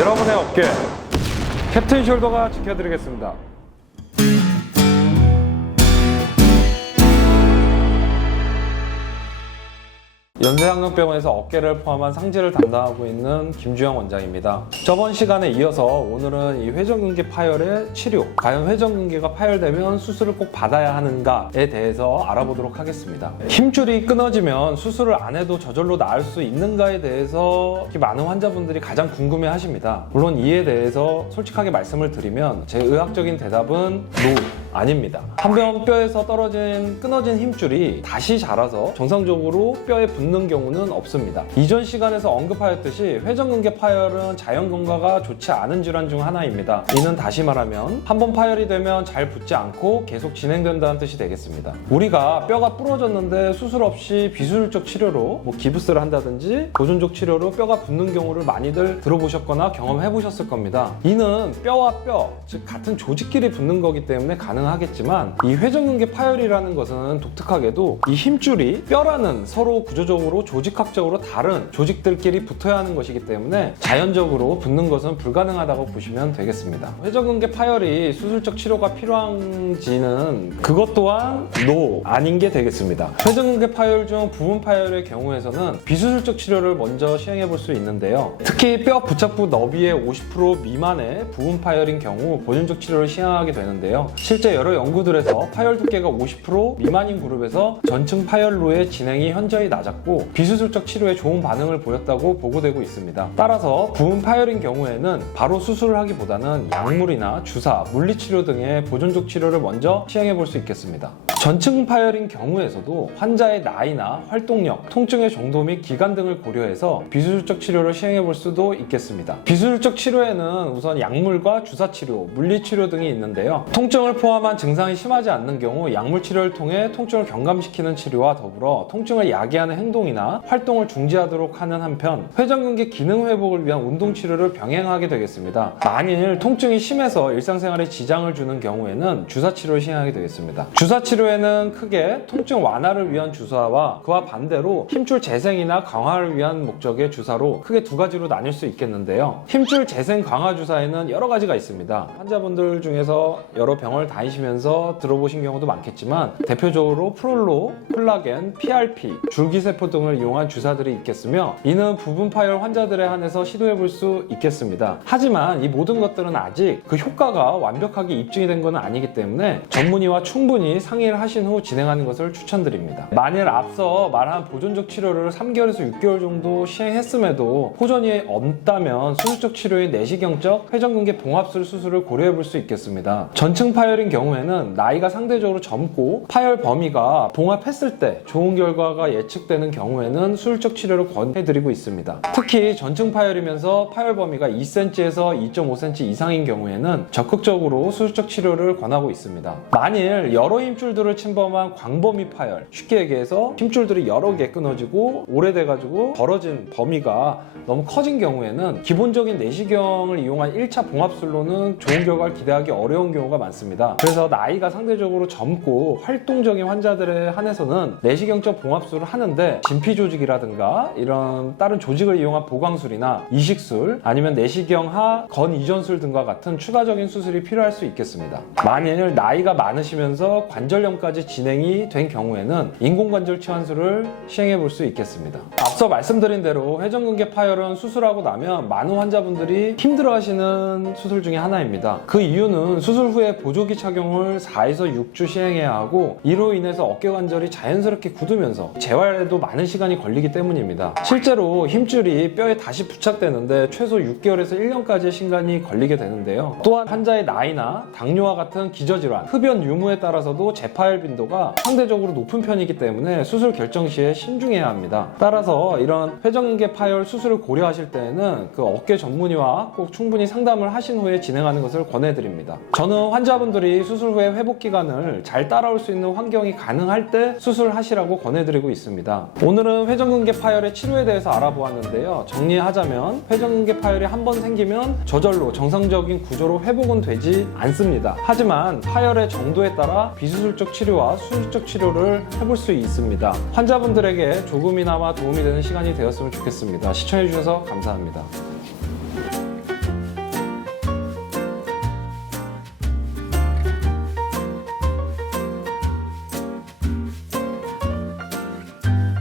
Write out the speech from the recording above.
여러분의 어깨 캡틴 숄더가 지켜드리겠습니다. 연세한강병원에서 어깨를 포함한 상지를 담당하고 있는 김주영 원장입니다. 저번 시간에 이어서 오늘은 이 회전근개 파열의 치료, 과연 회전근개가 파열되면 수술을 꼭 받아야 하는가에 대해서 알아보도록 하겠습니다. 힘줄이 끊어지면 수술을 안 해도 저절로 나을 수 있는가에 대해서 많은 환자분들이 가장 궁금해 하십니다. 물론 이에 대해서 솔직하게 말씀을 드리면 제 의학적인 대답은 아닙니다. 한 번 뼈에서 끊어진 힘줄이 다시 자라서 정상적으로 뼈에 붙는 경우는 없습니다. 이전 시간에서 언급하였듯이 회전근개 파열은 자연건강가 좋지 않은 질환 중 하나입니다. 이는 다시 말하면 한 번 파열이 되면 잘 붙지 않고 계속 진행된다는 뜻이 되겠습니다. 우리가 뼈가 부러졌는데 수술 없이 비수술적 치료로 기부스를 한다든지 보존적 치료로 뼈가 붙는 경우를 많이들 들어보셨거나 경험해 보셨을 겁니다. 이는 뼈와 뼈, 즉 같은 조직끼리 붙는 거기 때문에 가능하겠지만 이 회전근개 파열이라는 것은 독특하게도 이 힘줄이 뼈라는 서로 구조적으로 조직학적으로 다른 조직들끼리 붙어야 하는 것이기 때문에 자연적으로 붙는 것은 불가능하다고 보시면 되겠습니다. 회전근개 파열이 수술적 치료가 필요한지는 그것 또한 아닌 게 되겠습니다. 회전근개 파열 중 부분 파열의 경우에서는 비수술적 치료를 먼저 시행해 볼 수 있는데요. 특히 뼈 부착부 너비의 50% 미만의 부분 파열인 경우 보존적 치료를 시행하게 되는데요. 실제 여러 연구들에서 파열 두께가 50% 미만인 그룹에서 전층 파열로의 진행이 현저히 낮았고 비수술적 치료에 좋은 반응을 보였다고 보고되고 있습니다. 따라서 부분 파열인 경우에는 바로 수술을 하기보다는 약물이나 주사, 물리치료 등의 보존적 치료를 먼저 시행해 볼 수 있겠습니다. 전층 파열인 경우에서도 환자의 나이나 활동력, 통증의 정도 및 기간 등을 고려해서 비수술적 치료를 시행해 볼 수도 있겠습니다. 비수술적 치료에는 우선 약물과 주사 치료, 물리 치료 등이 있는데요. 통증을 포함한 증상이 심하지 않는 경우 약물 치료를 통해 통증을 경감시키는 치료와 더불어 통증을 야기하는 행동이나 활동을 중지하도록 하는 한편 회전근개 기능 회복을 위한 운동 치료를 병행하게 되겠습니다. 만일 통증이 심해서 일상생활에 지장을 주는 경우에는 주사 치료를 시행하게 되겠습니다. 주사 치료에는 크게 통증 완화를 위한 주사와 그와 반대로 힘줄 재생이나 강화를 위한 목적의 주사로 크게 두 가지로 나뉠 수 있겠는데요. 힘줄 재생 강화 주사에는 여러 가지가 있습니다. 환자분들 중에서 여러 병원을 다니시면서 들어보신 경우도 많겠지만 대표적으로 프롤로, 콜라겐, PRP, 줄기세포 등을 이용한 주사들이 있겠으며 이는 부분 파열 환자들에 한해서 시도해 볼 수 있겠습니다. 하지만 이 모든 것들은 아직 그 효과가 완벽하게 입증이 된 것은 아니기 때문에 전문의와 충분히 상의를 하신 후 진행하는 것을 추천드립니다. 만일 앞서 말한 보존적 치료를 3개월에서 6개월 정도 시행했음에도 호전이 없다면 수술적 치료의 내시경적 회전근개 봉합술 수술을 고려해 볼 수 있겠습니다. 전층 파열인 경우에는 나이가 상대적으로 젊고 파열 범위가 봉합했을 때 좋은 결과가 예측되는 경우에는 수술적 치료를 권해드리고 있습니다. 특히 전층 파열이면서 파열 범위가 2cm에서 2.5cm 이상인 경우에는 적극적으로 수술적 치료를 권하고 있습니다. 만일 여러 힘줄들을 침범한 광범위 파열, 쉽게 얘기해서 힘줄들이 여러 개 끊어지고 오래돼가지고 벌어진 범위가 너무 커진 경우에는 기본적인 내시경을 이용한 1차 봉합술로는 좋은 결과를 기대하기 어려운 경우가 많습니다. 그래서 나이가 상대적으로 젊고 활동적인 환자들에 한해서는 내시경적 봉합술을 하는데 진피조직이라든가 이런 다른 조직을 이용한 보강술이나 이식술 아니면 내시경하 건 이전술 등과 같은 추가적인 수술이 필요할 수 있겠습니다. 만일 나이가 많으시면서 관절염까지 진행이 된 경우에는 인공관절 치환술을 시행해 볼 수 있겠습니다. 앞서 말씀드린 대로 회전근개 파열은 수술하고 나면 많은 환자분들이 힘들어하시는 수술 중에 하나입니다. 그 이유는 수술 후에 보조기 착용을 4에서 6주 시행해야 하고 이로 인해서 어깨관절이 자연스럽게 굳으면서 재활에도 많은 시간이 걸리기 때문입니다. 실제로 힘줄이 뼈에 다시 부착되는데 최소 6개월에서 1년까지의 시간이 걸리게 되는데요. 또한 환자의 나이나 당뇨와 같은 기저질환, 흡연 유무에 따라서도 재파열 빈도가 상대적으로 높은 편이기 때문에 수술 결정 시에 신중해야 합니다. 따라서 이런 회전근개 파열 수술을 고려하실 때에는 그 어깨 전문의와 꼭 충분히 상담을 하신 후에 진행하는 것을 권해드립니다. 저는 환자분들이 수술 후에 회복 기간을 잘 따라올 수 있는 환경이 가능할 때 수술을 하시라고 권해드리고 있습니다. 오늘은 회전근개 파열의 치료에 대해서 알아보았는데요. 정리하자면 회전근개 파열이 한 번 생기면 저절로 정상적인 구조로 회복은 되지 않습니다. 하지만 파열의 정도에 따라 비수술적 치료와 수술적 치료를 해볼 수 있습니다. 환자분들에게 조금이나마 도움이 되는 시간이 되었으면 좋겠습니다. 시청해주셔서 감사합니다.